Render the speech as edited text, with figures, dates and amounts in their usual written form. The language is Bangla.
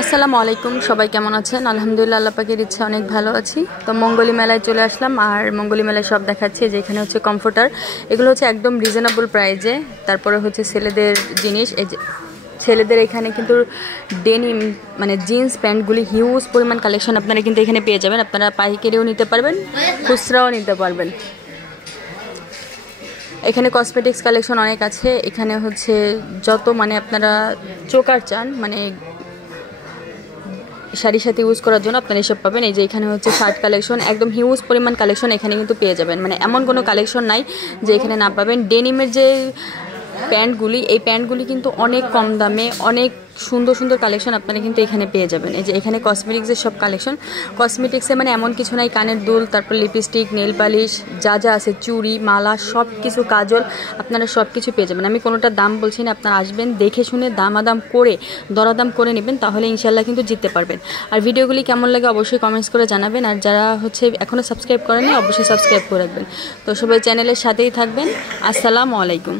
আসসালামু আলাইকুম, সবাই কেমন আছেন? আলহামদুলিল্লাহ, আল্লাহ পাকের ইচ্ছা অনেক ভালো আছি। তো মঙ্গলী মেলায় চলে আসলাম, আর মঙ্গলী মেলায় সব দেখাচ্ছি। যে এখানে হচ্ছে কমফোর্টার, এগুলো হচ্ছে একদম রিজনেবল প্রাইজে। তারপরে হচ্ছে ছেলেদের জিনিস, এই যে ছেলেদের এখানে কিন্তু ডেনিম মানে জিন্স প্যান্টগুলি হিউজ পরিমাণ কালেকশন আপনারা কিন্তু এখানে পেয়ে যাবেন। আপনারা পাইকারিও নিতে পারবেন, খুচরাও নিতে পারবেন। এখানে কসমেটিক্স কালেকশন অনেক আছে। এখানে হচ্ছে যত মানে আপনারা চোকার চান, মানে শাড়ির সাথে ইউজ করার জন্য আপনারা এসব পাবেন। এই যে এখানে হচ্ছে শার্ট কালেকশন, একদম হিউজ পরিমাণ কালেকশন এখানে কিন্তু পেয়ে যাবেন। মানে এমন কোনো কালেকশন নাই যে এখানে না পাবেন। ডেনিমের যে প্যান্টগুলি, এই প্যান্টগুলি কিন্তু অনেক কম দামে অনেক সুন্দর সুন্দর কালেকশন আপনারা কিন্তু এখানে পেয়ে যাবেন। এই যে এখানে কসমেটিক্সের সব কালেকশন। কসমেটিক্সে মানে এমন কিছু নাই, কানের দুল, তারপর লিপস্টিক, নেল পালিশ, যা যা আছে, চুড়ি, মালা, সব কিছু, কাজল, আপনারা সব কিছু পেয়ে যাবেন। আমি কোনোটার দাম বলছি না, আপনারা আসবেন, দেখে শুনে দামাদাম করে দরাদাম করে নেবেন, তাহলে ইনশাল্লাহ কিন্তু জিততে পারবেন। আর ভিডিওগুলি কেমন লাগে অবশ্যই কমেন্টস করে জানাবেন। আর যারা হচ্ছে এখনও সাবস্ক্রাইব করেনি অবশ্যই সাবস্ক্রাইব করে রাখবেন। তো সবাই চ্যানেলের সাথেই থাকবেন। আসসালামু আলাইকুম।